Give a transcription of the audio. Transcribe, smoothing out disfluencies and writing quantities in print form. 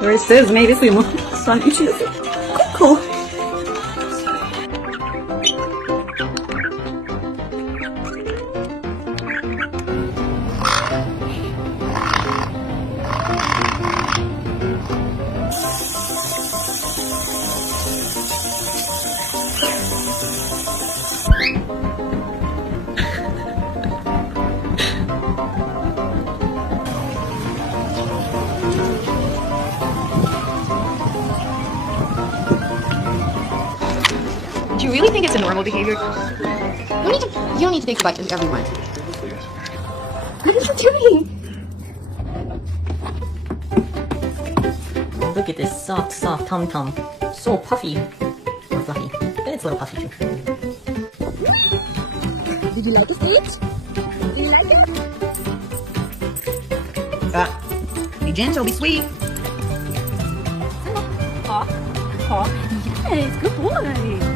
Hırsız meyve suyu mu? Sen içiyorsun. Koku. Do you really think it's a normal behavior? You don't need to take a bite of everyone. What are you doing? Look at this soft tum tum. So puffy. Or fluffy. But it's a little puffy too. Did you like the seat? Did you like it? Be gentle, be sweet. Yes, good boy.